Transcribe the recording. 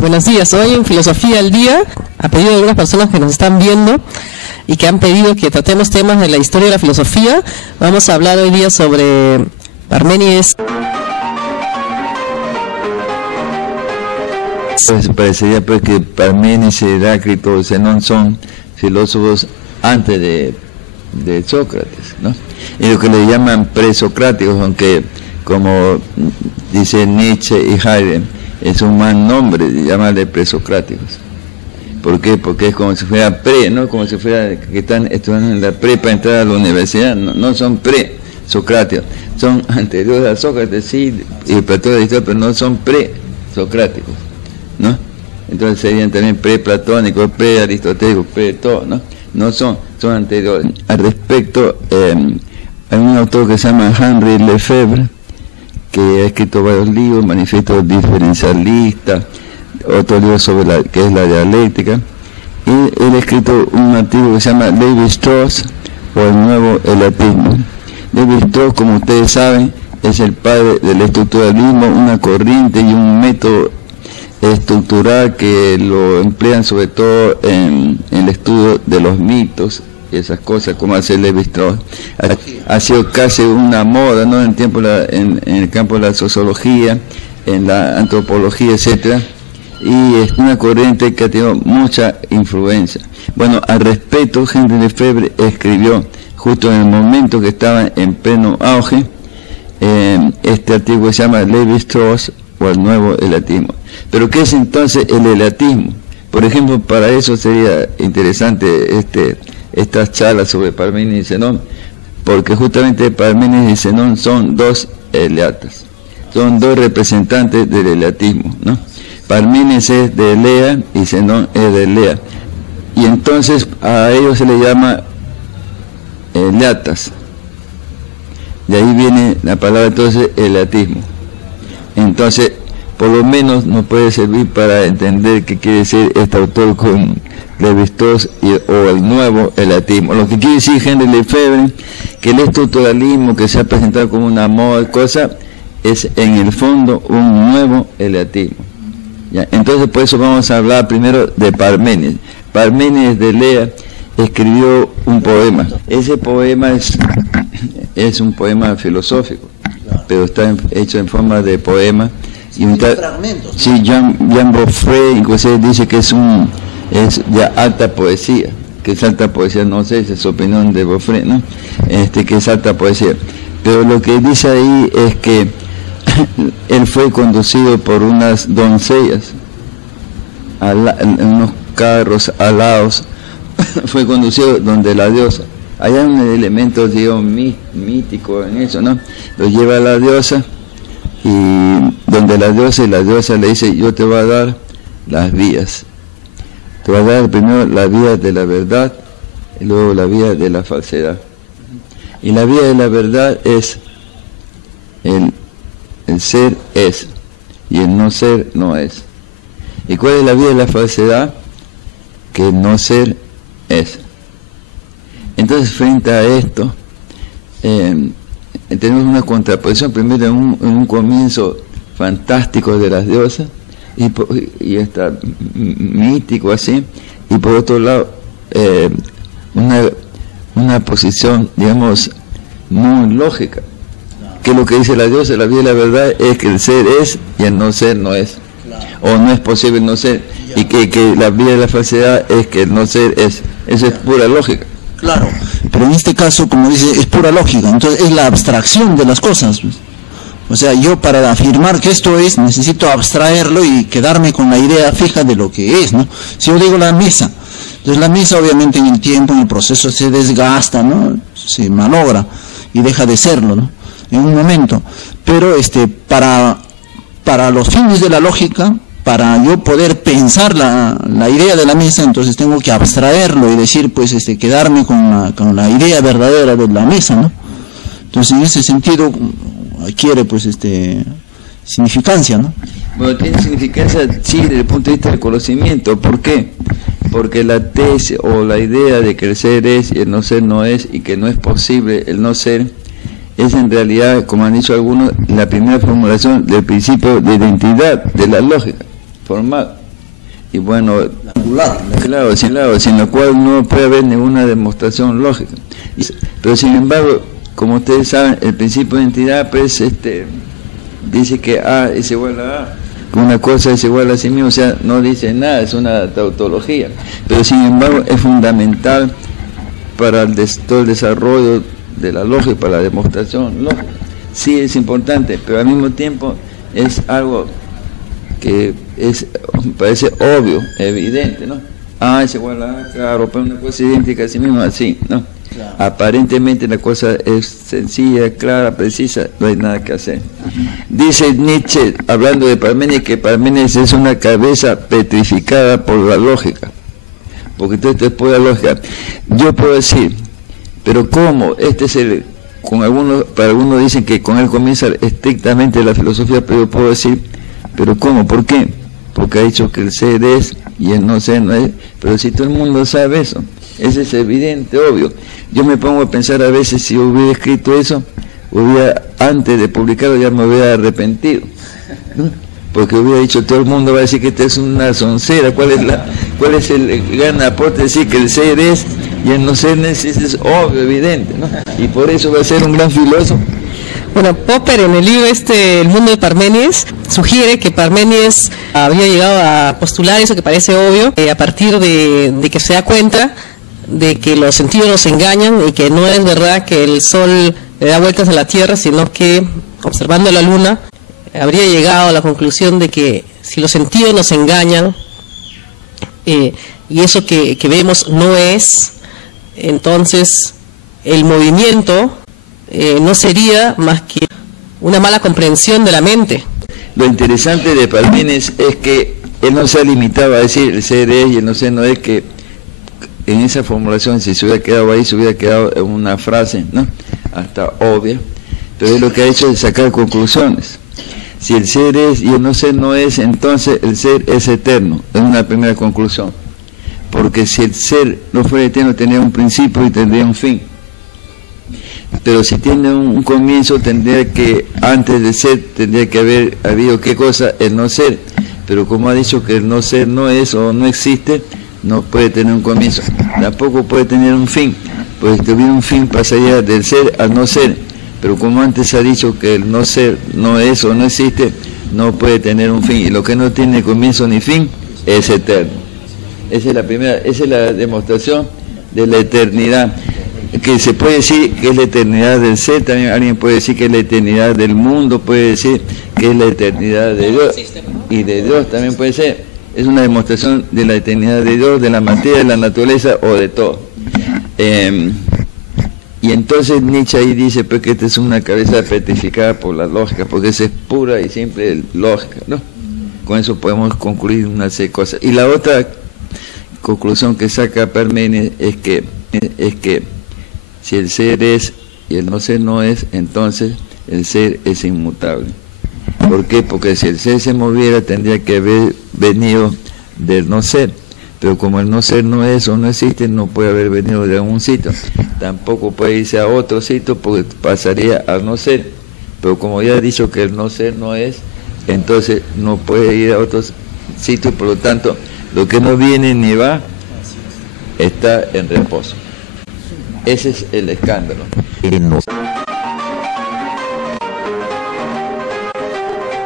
Buenos días. Hoy en Filosofía al Día, a pedido de algunas personas que nos están viendo y que han pedido que tratemos temas de la historia de la filosofía, vamos a hablar hoy día sobre Parménides. Pues parecería pues que Parménides, Heráclito, Zenón son filósofos antes de Sócrates, ¿no? Y lo que le llaman presocráticos, aunque como dice Nietzsche y Heidegger, es un mal nombre llamarle presocráticos. ¿Por qué? Porque es como si fuera ¿no? Como si fuera que están estudiando en la para entrar a la universidad. No son presocráticos, son anteriores a Sócrates, sí, y Platón, pero no son presocráticos, ¿no? Entonces serían también preplatónicos, prearistotélicos, todo, ¿no? No son anteriores. Al respecto, hay un autor que se llama Henri Lefebvre, que ha escrito varios libros, Manifiesto Diferencialista, otro libro sobre que es la dialéctica, y él ha escrito un artículo que se llama Lévi-Strauss o el nuevo helatismo. Lévi-Strauss, como ustedes saben, es el padre del estructuralismo, una corriente y un método estructural que lo emplean sobre todo en el estudio de los mitos y esas cosas, como hace Lévi-Strauss. Ha sido casi una moda, ¿no?, en el campo de la sociología, en la antropología, etcétera, y es una corriente que ha tenido mucha influencia. Bueno, al respecto, Henri Lefebvre escribió, justo en el momento que estaba en pleno auge, este artículo se llama Lévi-Strauss o el nuevo helatismo. Pero ¿qué es entonces el helatismo? Por ejemplo, para eso sería interesante estas charlas sobre Parménides y Zenón, porque justamente Parménides y Zenón son dos eleatas, son dos representantes del eleatismo, ¿no? Parménides es de Elea y Zenón es de Elea, y entonces a ellos se les llama eleatas, de ahí viene la palabra entonces eleatismo. Entonces, por lo menos nos puede servir para entender qué quiere decir este autor con Lévi-Strauss o el nuevo helatismo. Lo que quiere decir Henri Lefebvre, que el estructuralismo que se ha presentado como una moda, cosa, es en el fondo un nuevo helatismo. ¿Ya? Entonces, por eso vamos a hablar primero de Parménides. Parménides de Elea escribió un poema. Ese poema es un poema filosófico, pero está hecho en forma de poema. Y fragmentos, ¿no? Sí, Jean Beaufret inclusive dice que es de alta poesía, no sé, esa es su opinión de Beaufret, ¿no? Que es alta poesía. Pero lo que dice ahí es que él fue conducido por unas doncellas en unos carros alados, fue conducido donde la diosa. Hay un elemento, digamos, mítico en eso, ¿no? Lo lleva a la diosa, y donde la diosa le dice: yo te voy a dar las vías, te voy a dar primero la vía de la verdad y luego la vía de la falsedad. Y la vía de la verdad es el ser es y el no ser no es. ¿Y cuál es la vía de la falsedad? Que el no ser es. Entonces, frente a esto, tenemos una contraposición, primero en un comienzo fantástico de las diosas, y está mítico así, y por otro lado una posición, digamos, muy lógica, que lo que dice la diosa, la vida y la verdad, es que el ser es y el no ser no es, o no es posible no ser, y que la vida de la falsedad es que el no ser es. Eso es pura lógica. Claro, pero en este caso, como dice, es pura lógica, entonces es la abstracción de las cosas. O sea, yo para afirmar que esto es, necesito abstraerlo y quedarme con la idea fija de lo que es, ¿no? Si yo digo la mesa, entonces la mesa obviamente en el tiempo, en el proceso se desgasta, ¿no? Se malogra y deja de serlo, ¿no? En un momento. Pero para los fines de la lógica, para yo poder pensar la idea de la mesa, entonces tengo que abstraerlo y decir, pues, quedarme con la idea verdadera de la mesa, ¿no? Entonces, en ese sentido, adquiere, pues, significancia, ¿no? Bueno, tiene significancia, sí, desde el punto de vista del conocimiento. ¿Por qué? Porque la tesis o la idea de que el ser es y el no ser no es, y que no es posible el no ser, es en realidad, como han dicho algunos, la primera formulación del principio de identidad de la lógica formal. Y bueno, claro, sin la cual no puede haber ninguna demostración lógica. Pero sin embargo, como ustedes saben, el principio de identidad pues dice que A es igual a A, que una cosa es igual a sí mismo, o sea, no dice nada, es una tautología. Pero sin embargo es fundamental para todo el desarrollo de la lógica, para la demostración lógica. Sí es importante, pero al mismo tiempo es algo que parece obvio, evidente, ¿no? A es igual a A, claro, pero una cosa idéntica a sí misma, así, ¿no? Claro. Aparentemente la cosa es sencilla, clara, precisa, no hay nada que hacer. Dice Nietzsche, hablando de Parménides, que Parménides es una cabeza petrificada por la lógica, porque entonces después de la lógica, yo puedo decir, pero ¿cómo? Para algunos dicen que con él comienza estrictamente la filosofía, pero yo puedo decir, pero ¿cómo? ¿Por qué? Porque ha dicho que el ser es y el no ser no es, pero si todo el mundo sabe eso, eso es evidente, obvio. Yo me pongo a pensar a veces si yo hubiera escrito eso, antes de publicarlo ya me hubiera arrepentido, ¿no? Porque hubiera dicho, todo el mundo va a decir que esta es una soncera, ¿cuál es el gran aporte de decir que el ser es y el no ser no es? Eso es obvio, evidente, ¿no? Y por eso va a ser un gran filósofo. Bueno, Popper en el libro El mundo de Parménides sugiere que Parménides habría llegado a postular eso que parece obvio, a partir de que se da cuenta de que los sentidos nos engañan y que no es verdad que el sol le da vueltas a la Tierra, sino que observando la Luna habría llegado a la conclusión de que si los sentidos nos engañan y eso que vemos no es, entonces el movimiento no sería más que una mala comprensión de la mente. Lo interesante de Parménides es que él no se ha limitado a decir el ser es y el no ser no es, que en esa formulación, si se hubiera quedado ahí, se hubiera quedado en una frase, ¿no? Hasta obvia, pero él lo que ha hecho es sacar conclusiones. Si el ser es y el no ser no es, entonces el ser es eterno, es una primera conclusión, porque si el ser no fuera eterno tendría un principio y tendría un fin. Pero si tiene un comienzo, antes de ser, tendría que haber habido ¿qué cosa? El no ser. Pero como ha dicho que el no ser no es o no existe, no puede tener un comienzo. Tampoco puede tener un fin, porque si tuviera un fin pasaría del ser al no ser. Pero como antes ha dicho que el no ser no es o no existe, no puede tener un fin. Y lo que no tiene comienzo ni fin es eterno. Esa es la demostración de la eternidad. Que se puede decir que es la eternidad del ser, también alguien puede decir que es la eternidad del mundo, puede decir que es la eternidad de Dios, y de Dios también puede ser. Es una demostración de la eternidad de Dios, de la materia, de la naturaleza o de todo. Y entonces Nietzsche ahí dice pues que esta es una cabeza petrificada por la lógica, porque esa es pura y simple lógica, ¿no? Con eso podemos concluir una serie de cosas. Y la otra conclusión que saca Parménides es que si el ser es y el no ser no es, entonces el ser es inmutable. ¿Por qué? Porque si el ser se moviera tendría que haber venido del no ser, pero como el no ser no es o no existe, no puede haber venido de algún sitio, tampoco puede irse a otro sitio porque pasaría al no ser, pero como ya he dicho que el no ser no es, entonces no puede ir a otros sitios, por lo tanto lo que no viene ni va está en reposo. Ese es el escándalo.